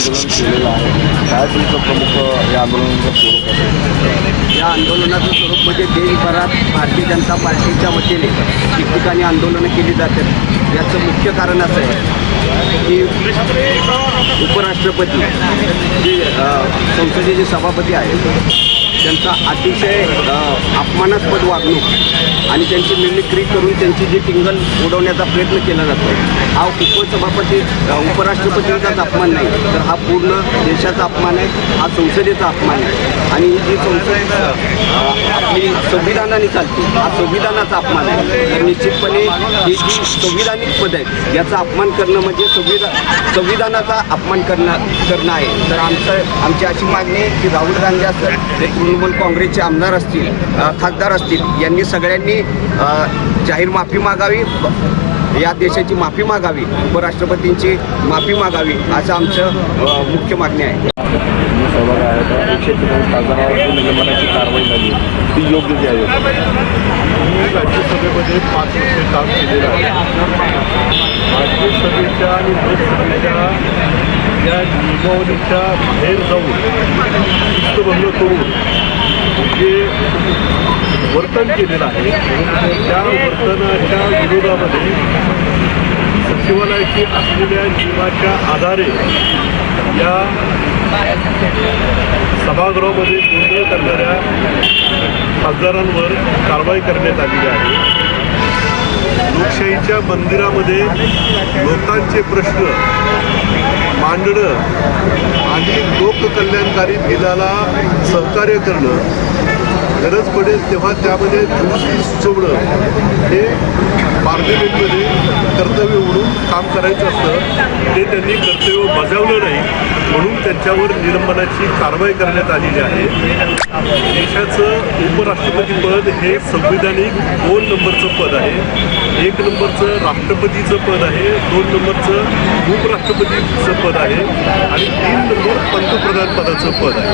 आंदोलन केलेलं आहे. काय तुमचं प्रमुख या आंदोलनाचं स्वरूप आहे? या आंदोलनाचं स्वरूप म्हणजे देशभरात भारतीय जनता पार्टीच्या वतीने ठिकठिकाणी आंदोलनं केली जातात. याचं मुख्य कारण असं आहे की उपराष्ट्रपती जे संसदेचे सभापती आहेत त्यांचा अतिशय अपमानास्पद वागणूक आणि त्यांची मिमिक्री करून त्यांची जी टिंगल उडवण्याचा प्रयत्न केला जातो. हा उपराष्ट्रपतींचाच अपमान नाही, तर हा पूर्ण देशाचा अपमान आहे, हा संसदेचा अपमान आहे. आणि जी संसद आपली संविधानाने चालते, हा संविधानाचा अपमान आहे. तर निश्चितपणे ही जी संविधानिक पद आहेत याचा अपमान करणं म्हणजे संविधानाचा अपमान करणं आहे. तर आमची अशी मागणी आहे की राहुल गांधी असतील, तृणमूल काँग्रेसचे आमदार असतील, खासदार असतील, यांनी सगळ्यांनी जाहीर माफी मागावी, या देशाची माफी मागावी, उपराष्ट्रपतींची माफी मागावी, असं आमचं मुख्य मागणी आहे. सहभाग आहे 143 खासदारांवर निलंबनाची कारवाई झाली, ती योग्य जी आहे? राज्यसभेमध्ये 5 वर्ष काम केलेलं आहे. राज्यसभेच्या आणि लोकसभेच्या या नियमावलीच्या बाहेर जाऊन शिस्तभंग करून जे वर्तन केलेलं आहे त्या वर्तनाच्या विरोधामध्ये सचिवालयाची असलेल्या नियमाच्या आधारे या सभागृहामध्ये गोंधळ करणाऱ्या खासदारांवर कारवाई करण्यात आलेली आहे. लोकशाहीच्या मंदिरामध्ये लोकांचे प्रश्न मांडणं आणि लोककल्याणकारी बिलाला सहकार्य करणं, गरज पडेल तेव्हा त्यामध्ये दुरुस्ती सुचवणं हे पार्लमेंटमध्ये कर्तव्य म्हणून काम करायचं असतं. ते त्यांनी कर्तव्य बजावलं नाही, म्हणून त्यांच्यावर निलंबनाची कारवाई करण्यात आलेली आहे. देशाचं उपराष्ट्रपतीपद हे संविधानिक 2 नंबरचं पद आहे. 1 नंबरचं राष्ट्रपतीचं पद आहे, 2 नंबरचं उपराष्ट्रपतीचं पद आहे आणि 3 नंबर पंतप्रधान पदाचं पद आहे.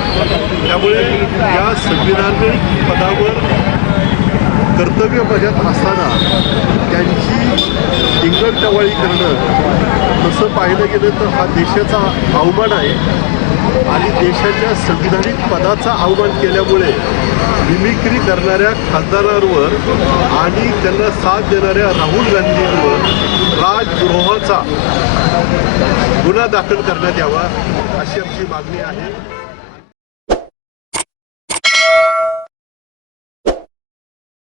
त्यामुळे या संविधानिक पदावर कर्तव्य बजावत असताना त्यांची टिंगलटवाळी करणं, तसं पाहिलं गेलं तर हा देशाचा अवमान आहे आणि देशाच्या संविधानिक पदाचा अवमान केल्यामुळे मिमिक्री करणाऱ्या खासदारांवर आणि त्यांना साथ देणाऱ्या राहुल गांधींवर राजद्रोहाचा गुन्हा दाखल करण्यात यावा अशी आमची मागणी आहे.